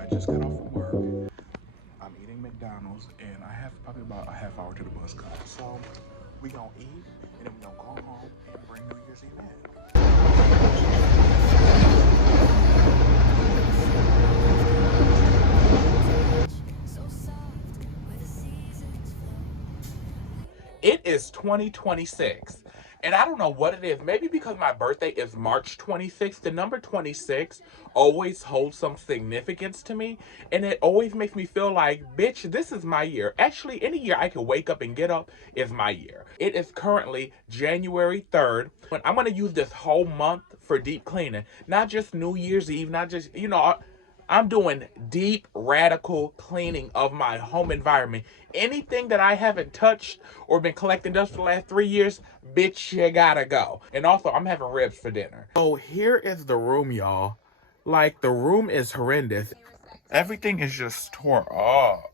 I just got off from work. I'm eating McDonald's, and I have probably about a half hour to the bus come. So we gonna eat, and then we gonna go home and bring New Year's Eve in. It is 2026. And I don't know what it is. Maybe because my birthday is March 26th, the number 26 always holds some significance to me. And it always makes me feel like, bitch, this is my year. Actually, any year I can wake up and get up is my year. It is currently January 3rd. I'm going to use this whole month for deep cleaning. Not just New Year's Eve, not just, I'm doing deep, radical cleaning of my home environment. Anything that I haven't touched or been collecting dust for the last 3 years, bitch, you gotta go. And also, I'm having ribs for dinner. So here is the room, y'all. Like, the room is horrendous. Everything is just tore up.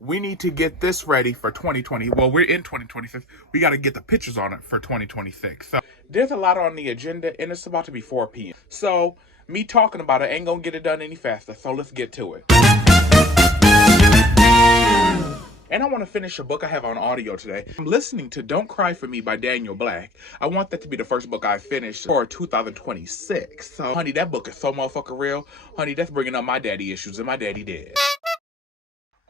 We need to get this ready for 2020. Well, we're in 2026. We got to get the pictures on it for 2026. So there's a lot on the agenda, and it's about to be 4 p.m. So me talking about it ain't gonna get it done any faster. So let's get to it. And I want to finish a book I have on audio today. I'm listening to Don't Cry For Me by Daniel Black. I want that to be the first book I finish for 2026. So, honey, that book is so motherfucking real. Honey, that's bringing up my daddy issues, and my daddy dead.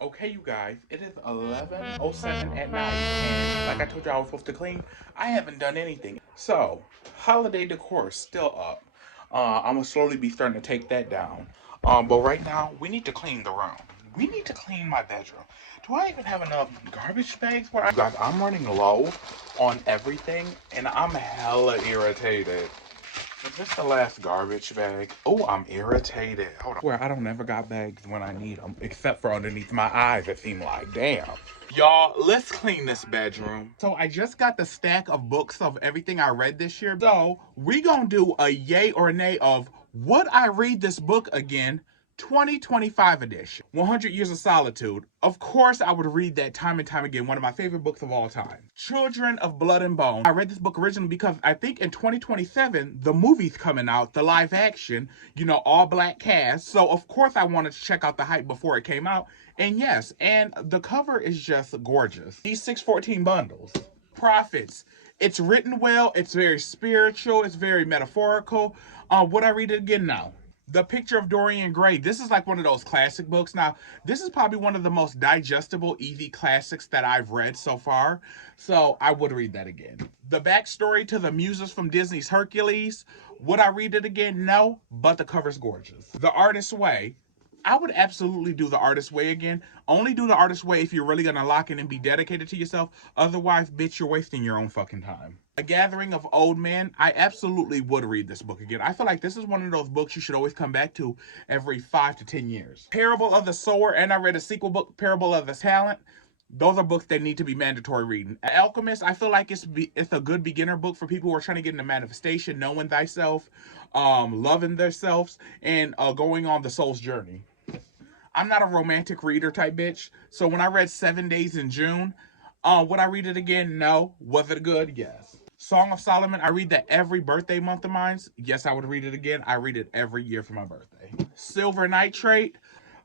Okay, you guys, it is 11:07 at night, and like I told you I was supposed to clean, I haven't done anything. So, holiday decor is still up. I'm gonna slowly be starting to take that down. But right now, we need to clean the room. We need to clean my bedroom. Do I even have enough garbage bags? Guys, I'm running low on everything, and I'm hella irritated. Is this the last garbage bag? Oh, I'm irritated. Hold on. Where I don't ever got bags when I need them, except for underneath my eyes, it seemed like. Damn. Y'all, let's clean this bedroom. So I just got the stack of books of everything I read this year. So we gonna do a yay or nay of would I read this book again 2025 edition. 100 Years of Solitude. Of course, I would read that time and time again. One of my favorite books of all time. Children of Blood and Bone. I read this book originally because I think in 2027, the movie's coming out, the live action, all black cast. So, of course, I wanted to check out the hype before it came out. And yes, and the cover is just gorgeous. These 614 bundles. Prophets. It's written well. It's very spiritual. It's very metaphorical. Would I read it again? No. The Picture of Dorian Gray. This is like one of those classic books. Now, this is probably one of the most digestible, easy classics that I've read so far. So I would read that again. The backstory to the muses from Disney's Hercules. Would I read it again? No, but the cover's gorgeous. The Artist's Way. I would absolutely do The Artist's Way again. Only do The Artist's Way if you're really going to lock in and be dedicated to yourself. Otherwise, bitch, you're wasting your own fucking time. A Gathering of Old Men. I absolutely would read this book again. I feel like this is one of those books you should always come back to every 5 to 10 years. Parable of the Sower, and I read a sequel book, Parable of the Talent. Those are books that need to be mandatory reading. Alchemist, I feel like it's a good beginner book for people who are trying to get into manifestation, knowing thyself, loving themselves, and going on the soul's journey. I'm not a romantic reader type bitch, so when I read 7 Days in June, would I read it again? No. Was it good? Yes. Song of Solomon, I read that every birthday month of mine. Yes, I would read it again. I read it every year for my birthday. Silver Nitrate,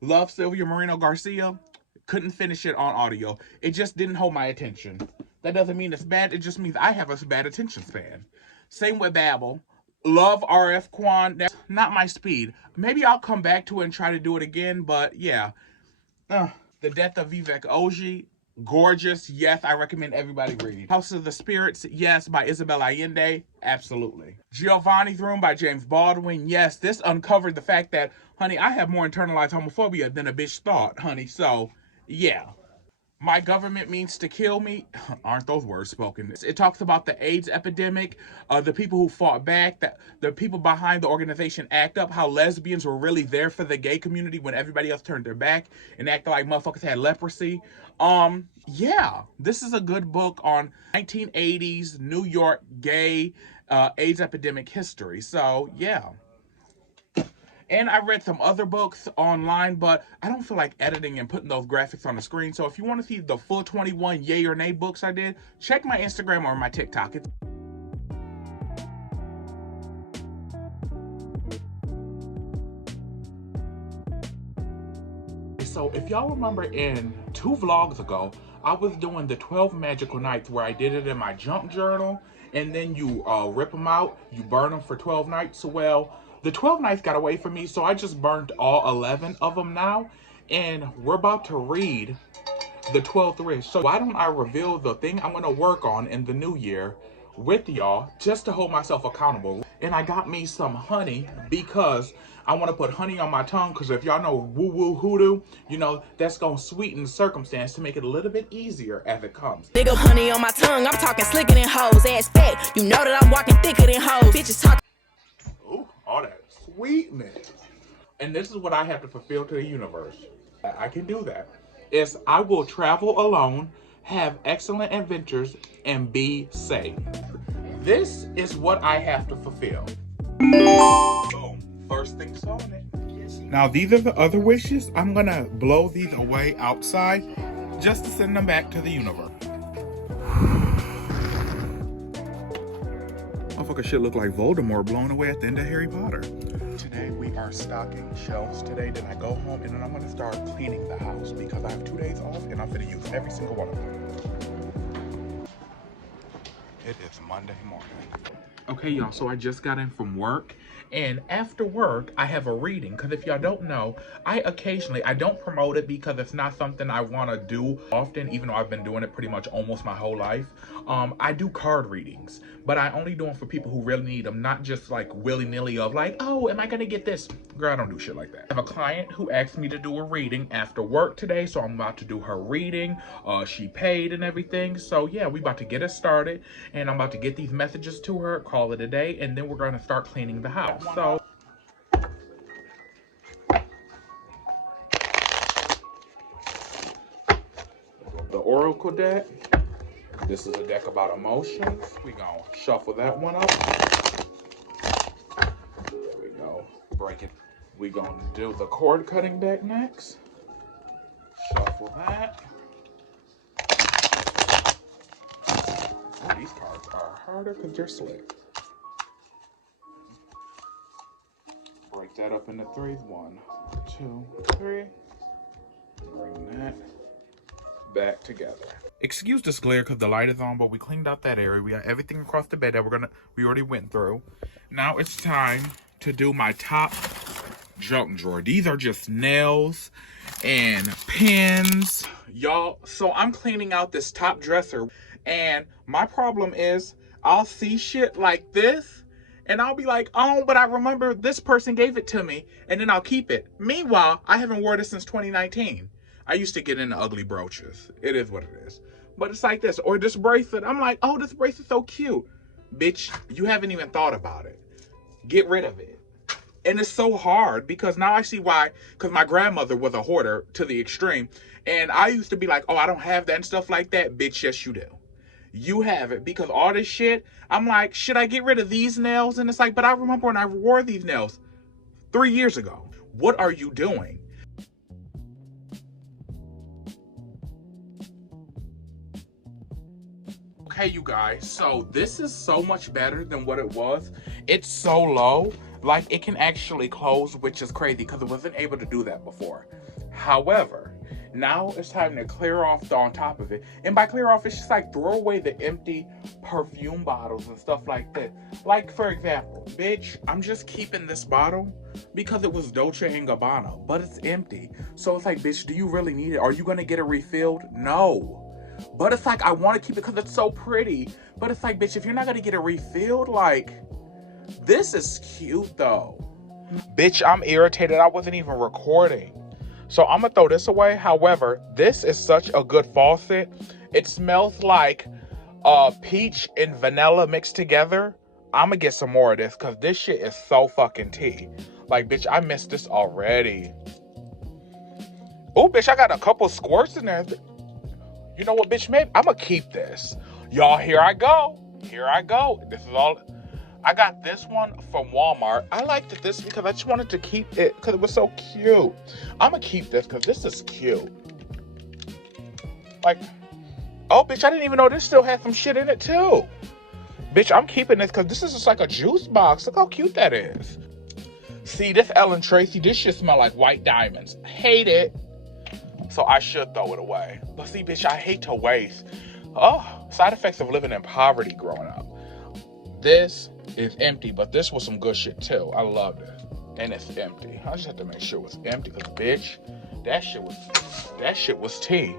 love Sylvia Moreno Garcia. Couldn't finish it on audio. It just didn't hold my attention. That doesn't mean it's bad. It just means I have a bad attention span. Same with Babel. Love R.F. Kwan. That's not my speed. Maybe I'll come back to it and try to do it again, but yeah. The Death of Vivek Oji. Gorgeous. Yes, I recommend everybody read. House of the Spirits. Yes, by Isabel Allende. Absolutely. Giovanni's Room by James Baldwin. Yes, this uncovered the fact that, honey, I have more internalized homophobia than a bitch thought, honey. So, yeah. My government means to kill me. Aren't those words spoken? It talks about the AIDS epidemic, the people who fought back, the people behind the organization ACT UP, how lesbians were really there for the gay community when everybody else turned their back and acted like motherfuckers had leprosy. Yeah, this is a good book on 1980s New York gay AIDS epidemic history. So, yeah. And I read some other books online, but I don't feel like editing and putting those graphics on the screen. So if you want to see the full 21 yay or nay books I did, check my Instagram or my TikTok. So if y'all remember in 2 vlogs ago, I was doing the 12 magical nights where I did it in my junk journal, and then you rip them out, you burn them for 12 nights. Well, the 12 nights got away from me, so I just burned all 11 of them now, and we're about to read the 12th wish. So why don't I reveal the thing I'm gonna work on in the new year with y'all, just to hold myself accountable. And I got me some honey because I want to put honey on my tongue, because if y'all know woo-woo hoodoo, you know that's gonna sweeten the circumstance to make it a little bit easier as it comes. Nigga, honey on my tongue, I'm talking slicker than hoes. Ass fat, you know that I'm walking thicker than hoes. Bitches talk. Ooh, all that sweetness. And this is what I have to fulfill to the universe. I can do that. Is I will travel alone, have excellent adventures, and be safe. This is what I have to fulfill. Boom. First thing's on it. Now these are the other wishes. I'm gonna blow these away outside just to send them back to the universe. Motherfucker shit look like Voldemort blown away at the end of Harry Potter. Today we are stocking shelves today. Then I go home and then I'm gonna start cleaning the house because I have 2 days off and I'm gonna use every single one of them. It is Monday morning. Okay, y'all, so I just got in from work. And after work, I have a reading. Because if y'all don't know, I don't promote it because it's not something I want to do often, even though I've been doing it pretty much almost my whole life. I do card readings, but I only do them for people who really need them, not just like willy-nilly of like, oh, am I going to get this? Girl, I don't do shit like that. I have a client who asked me to do a reading after work today, so I'm about to do her reading. She paid and everything. So yeah, we about to get it started, and I'm about to get these messages to her, call it a day, and then we're going to start cleaning the house. So the Oracle deck. This is a deck about emotions. We gonna shuffle that one up. There we go. Break it. We gonna do the cord cutting deck next. Shuffle that. Oh, these cards are harder because they're slick. Break that up into 3s. 1, 2, 3. Bring that back together. Excuse this glare because the light is on, but we cleaned out that area. We got everything across the bed that we already went through. Now it's time to do my top junk drawer. These are just nails and pins. Y'all, so I'm cleaning out this top dresser, and my problem is I'll see shit like this and I'll be like, oh, but I remember this person gave it to me, and then I'll keep it. Meanwhile, I haven't worn it since 2019. I used to get into ugly brooches. It is what it is. But it's like this. Or this bracelet. I'm like, oh, this bracelet's so cute. Bitch, you haven't even thought about it. Get rid of it. And it's so hard because now I see why. Because my grandmother was a hoarder to the extreme. And I used to be like, oh, I don't have that and stuff like that. Bitch, yes, you do. You have it. Because all this shit, I'm like, should I get rid of these nails? And it's like, but I remember when I wore these nails 3 years ago. What are you doing? Okay, you guys, so this is so much better than what it was. It's so low, like it can actually close, which is crazy because it wasn't able to do that before. However, now it's time to clear off the on top of it. And by clear off, it's just like throw away the empty perfume bottles and stuff like that. Like, for example, bitch, I'm just keeping this bottle because it was Dolce & Gabbana, but it's empty. So it's like, bitch, do you really need it? Are you gonna get it refilled? No. But it's like, I want to keep it because it's so pretty. But it's like, bitch, if you're not going to get it refilled, like, this is cute, though. Bitch, I'm irritated. I wasn't even recording. So I'm going to throw this away. However, this is such a good faucet. It smells like peach and vanilla mixed together. I'm going to get some more of this because this shit is so fucking tea. Like, bitch, I missed this already. Oh, bitch, I got a couple squirts in there. You know what, bitch, maybe I'm gonna keep this. Y'all, here I go. Here I go. This is all. I got this one from Walmart. I liked this because I just wanted to keep it because it was so cute. I'm gonna keep this because this is cute. Like, oh, bitch, I didn't even know this still had some shit in it too. Bitch, I'm keeping this because this is just like a juice box. Look how cute that is. See, this Ellen Tracy, this shit smell like white diamonds. Hate it. So I should throw it away. But see, bitch, I hate to waste. Oh, side effects of living in poverty growing up. This is empty, but this was some good shit too. I loved it. And it's empty. I just have to make sure it was empty because, bitch, that shit was tea.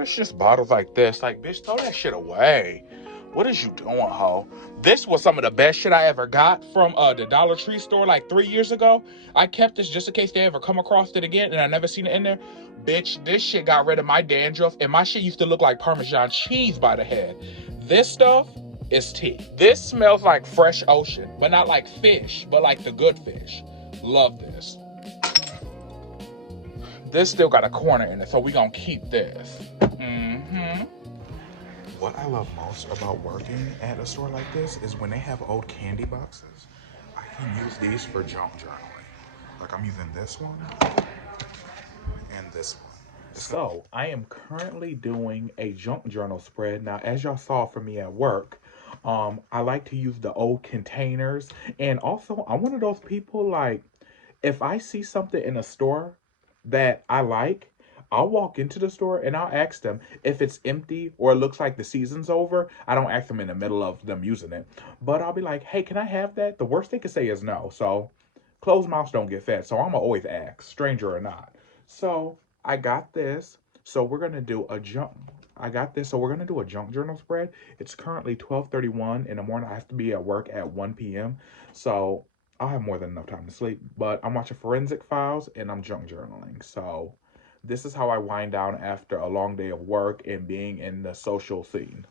It's just bottles like this. Like, bitch, throw that shit away. What is you doing, ho? This was some of the best shit I ever got from the Dollar Tree store like 3 years ago. I kept this just in case they ever come across it again, and I never seen it in there. Bitch, this shit got rid of my dandruff, and my shit used to look like Parmesan cheese by the head. This stuff is tea. This smells like fresh ocean, but not like fish, but like the good fish. Love this. This still got a corner in it, so we gonna keep this. What I love most about working at a store like this is when they have old candy boxes. I can use these for junk journaling. Like, I'm using this one and this one. So I am currently doing a junk journal spread. Now, as y'all saw from me at work, I like to use the old containers. And also, I'm one of those people, like, if I see something in a store that I like, I'll walk into the store and I'll ask them if it's empty or it looks like the season's over. I don't ask them in the middle of them using it, but I'll be like, hey, can I have that? The worst they could say is no. So closed mouths don't get fed. So I'm gonna always ask, stranger or not. So I got this. So we're gonna do a junk. I got this. So we're gonna do a junk journal spread. It's currently 12:31 in the morning. I have to be at work at 1 p.m. So I'll have more than enough time to sleep. But I'm watching Forensic Files and I'm junk journaling. So this is how I wind down after a long day of work and being in the social scene.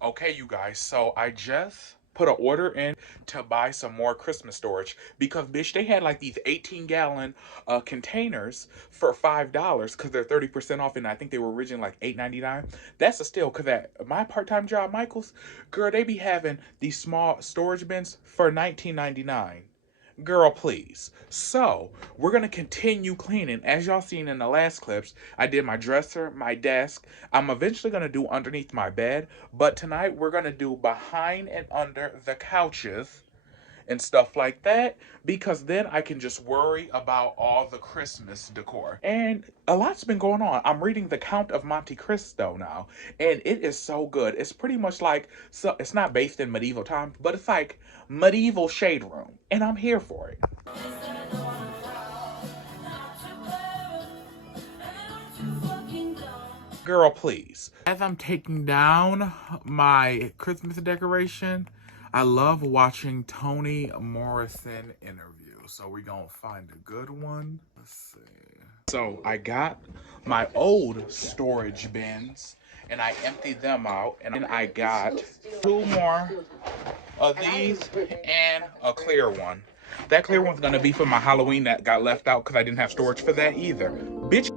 Okay, you guys, so I just put an order in to buy some more Christmas storage because, bitch, they had like these 18-gallon containers for $5 because they're 30% off, and I think they were originally like $8.99. That's a steal because at my part-time job, Michael's, girl, they be having these small storage bins for $19.99. Girl, please. So, we're going to continue cleaning. As y'all seen in the last clips, I did my dresser, my desk. I'm eventually going to do underneath my bed. But tonight, we're going to do behind and under the couches and stuff like that, because then I can just worry about all the Christmas decor. And a lot's been going on. I'm reading The Count of Monte Cristo now, and it is so good. It's pretty much like, so it's not based in medieval times, but it's like medieval shade room, and I'm here for it. Girl, please. As I'm taking down my Christmas decoration, I love watching Toni Morrison interviews. So we're gonna find a good one. Let's see. So I got my old storage bins and I emptied them out, and I got 2 more of these and a clear one. That clear one's gonna be for my Halloween that got left out because I didn't have storage for that either. Bitch.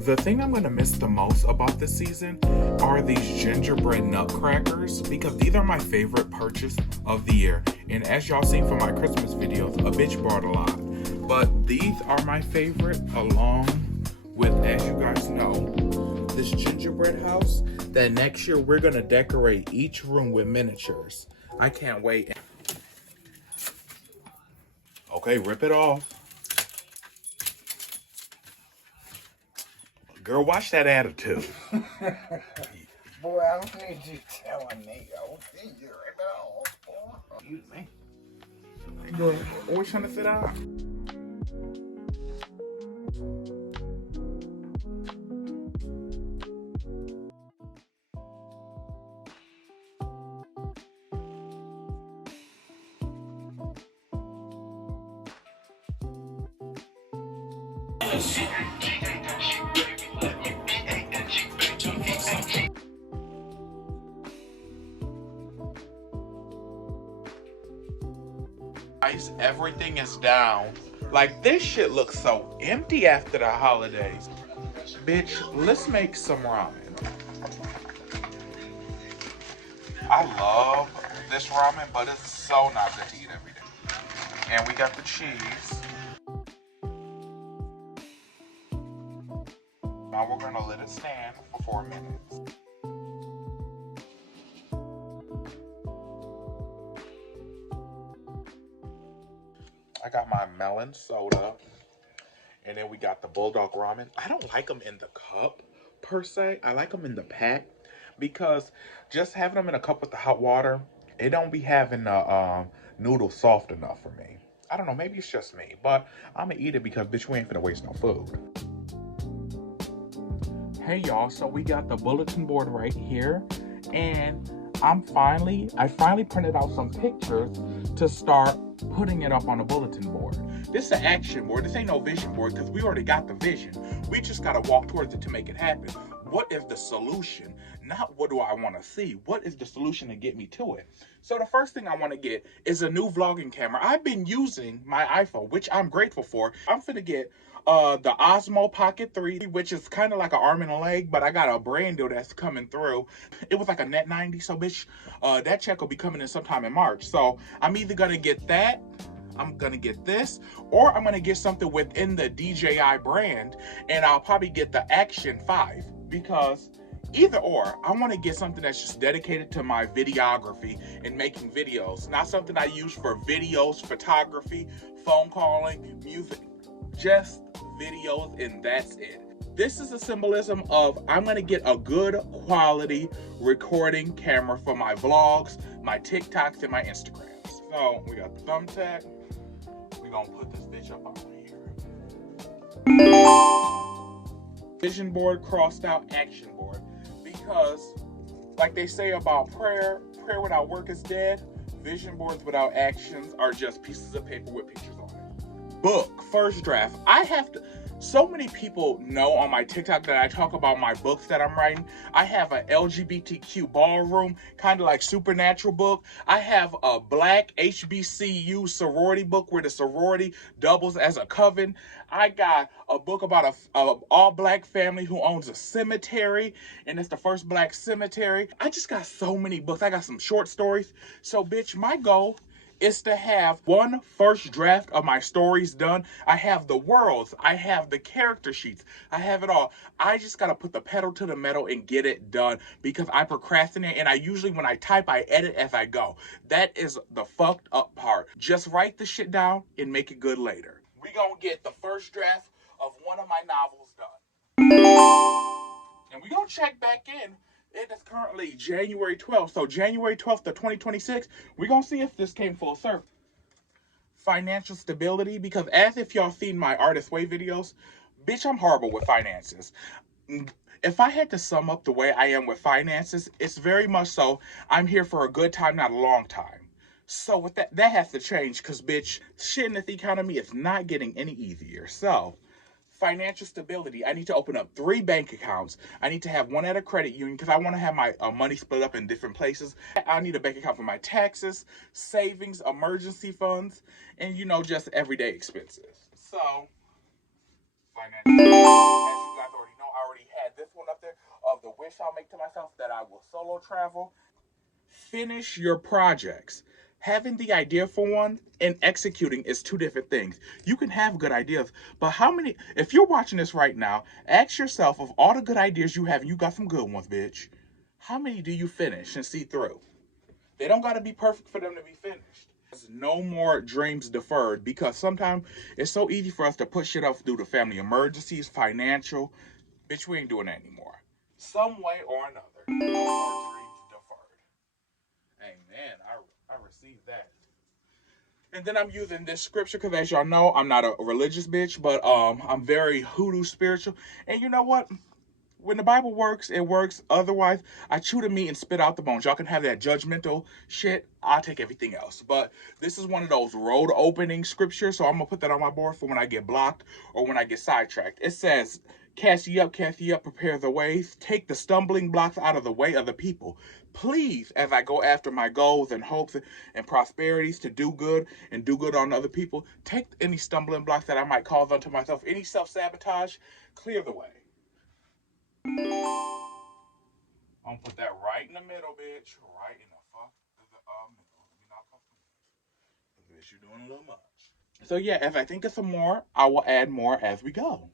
The thing I'm gonna miss the most about this season are these gingerbread nutcrackers, because these are my favorite purchase of the year. And as y'all seen from my Christmas videos, a bitch bought a lot. But these are my favorite, along with, as you guys know, this gingerbread house that next year we're gonna decorate each room with miniatures. I can't wait. Okay, rip it off. Girl, watch that attitude. Boy, I don't need you telling me. Oh, you rip it off. Excuse me. You're always trying to sit down. Guys, everything is down. Like, this shit looks so empty after the holidays. Bitch, let's make some ramen. I love this ramen, but it's so not good to eat every day. And we got the cheese. Now we're gonna let it stand for 4 minutes. I got my melon soda. And then we got the bulldog ramen. I don't like them in the cup, per se. I like them in the pack. Because just having them in a cup with the hot water, it don't be having the noodles soft enough for me. I don't know, maybe it's just me. But I'm gonna eat it because, bitch, we ain't finna waste no food. Hey, y'all. So we got the bulletin board right here. And I finally printed out some pictures to start putting it up on a bulletin board. This is an action board. This ain't no vision board because we already got the vision. We just got to walk towards it to make it happen. What is the solution? Not what do I want to see. What is the solution to get me to it? So the first thing I want to get is a new vlogging camera. I've been using my iPhone, which I'm grateful for. I'm finna get the Osmo Pocket 3, which is kind of like an arm and a leg, but I got a brand deal that's coming through. It was like a net 90, so bitch, that check will be coming in sometime in March. So I'm either gonna get that, I'm gonna get this, or I'm gonna get something within the DJI brand, and I'll probably get the Action 5, because either or, I want to get something that's just dedicated to my videography and making videos, not something I use for videos, photography, phone calling, music, just videos, and that's it. This is a symbolism of I'm gonna get a good quality recording camera for my vlogs, my TikToks, and my Instagrams. So we got the thumbtack. We're gonna put this bitch up on here. Vision board crossed out, action board. Because like they say about prayer without work is dead. Vision boards without actions are just pieces of paper with pictures on it. Book, first draft. So many people know on my TikTok that I talk about my books that I'm writing. I have an LGBTQ ballroom, kind of like supernatural book. I have a black HBCU sorority book where the sorority doubles as a coven. I got a book about a all-black family who owns a cemetery, and it's the first black cemetery. I just got so many books. I got some short stories. So, bitch, my goal is to have one first draft of my stories done. I have the worlds, I have the character sheets, I have it all. I just gotta put the pedal to the metal and get it done because I procrastinate, and I usually, when I type, I edit as I go. That is the fucked up part. Just write the shit down and make it good later. We gonna get the first draft of one of my novels done. And we gonna check back in. It is currently January 12th. So January 12th of 2026, we're going to see if this came full circle. Financial stability, because as if y'all seen my Artist Way videos, bitch, I'm horrible with finances. If I had to sum up the way I am with finances, it's very much so I'm here for a good time, not a long time. So with that has to change because, bitch, shit in this economy is not getting any easier. So financial stability. I need to open up 3 bank accounts. I need to have one at a credit union because I want to have my money split up in different places. I need a bank account for my taxes, savings, emergency funds, and, just everyday expenses. So, financial stability. As you guys already know, I already had this one up there of the wish I'll make to myself that I will solo travel. Finish your projects. Having the idea for one and executing is 2 different things. You can have good ideas, but if you're watching this right now, ask yourself, of all the good ideas you have, and you got some good ones, bitch, how many do you finish and see through? They don't got to be perfect for them to be finished. There's no more dreams deferred, because sometimes it's so easy for us to push it off due to family emergencies, financial. Bitch, we ain't doing that anymore. Some way or another. No more dreams deferred. Amen. I received that. And then I'm using this scripture because, as y'all know, I'm not a religious bitch, but I'm very hoodoo spiritual. And you know what? When the Bible works, it works. Otherwise, I chew the meat and spit out the bones. Y'all can have that judgmental shit. I'll take everything else. But this is one of those road opening scriptures, so I'm going to put that on my board for when I get blocked or when I get sidetracked. It says, cast ye up, prepare the ways. Take the stumbling blocks out of the way of the people. Please, as I go after my goals and hopes and prosperities to do good and do good on other people, take any stumbling blocks that I might cause unto myself, any self-sabotage, clear the way. I'm gonna put that right in the middle, bitch. Right in the fuck middle. Let me knock off the bitch. You're doing a little much. So yeah, if I think of some more, I will add more as we go.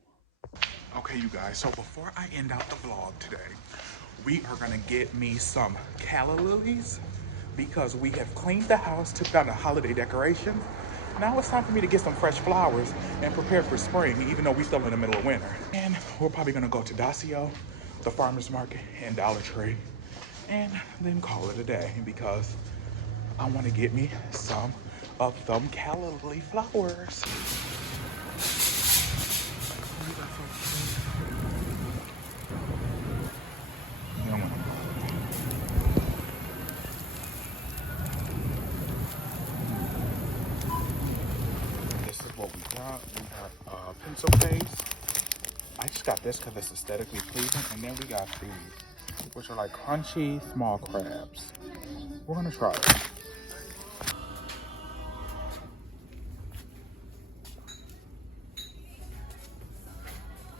Okay, you guys. So before I end out the vlog today, we are gonna get me some calla lilies because we have cleaned the house, took down the holiday decorations. Now it's time for me to get some fresh flowers and prepare for spring, even though we're still in the middle of winter. And we're probably gonna go to Dacio, the farmer's market, and Dollar Tree, and then call it a day because I wanna get me some of them calla lily flowers. This is what we got. We got pencil case. I just got this because it's aesthetically pleasing. And then we got these, which are like crunchy small crabs. We're gonna try it.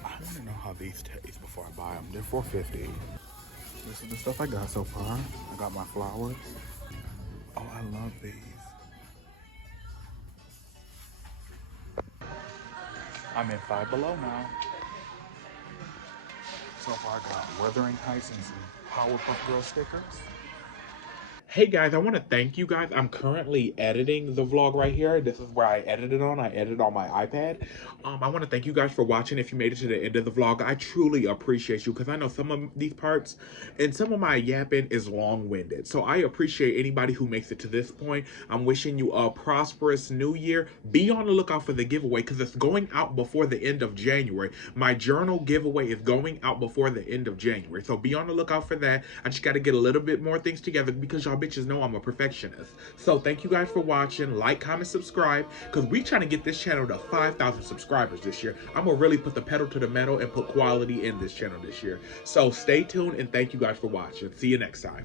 I want to know how these taste before I buy them. They're $4.50. This is the stuff I got so far. I got my flowers. Oh, I love these. I'm in Five Below now. So far I got Wuthering Heights and some Powerpuff Girl stickers. Hey guys, I want to thank you guys. I'm currently editing the vlog right here. This is where I edited on. I edited on my iPad. I want to thank you guys for watching. If you made it to the end of the vlog, I truly appreciate you because I know some of these parts and some of my yapping is long-winded. So I appreciate anybody who makes it to this point. I'm wishing you a prosperous new year. Be on the lookout for the giveaway because it's going out before the end of January. My journal giveaway is going out before the end of January. So be on the lookout for that. I just got to get a little bit more things together because y'all bitches know I'm a perfectionist. So thank you guys for watching. Like, comment, subscribe, because we trying to get this channel to 5,000 subscribers this year. I'm gonna really put the pedal to the metal and put quality in this channel this year. So stay tuned and thank you guys for watching. See you next time.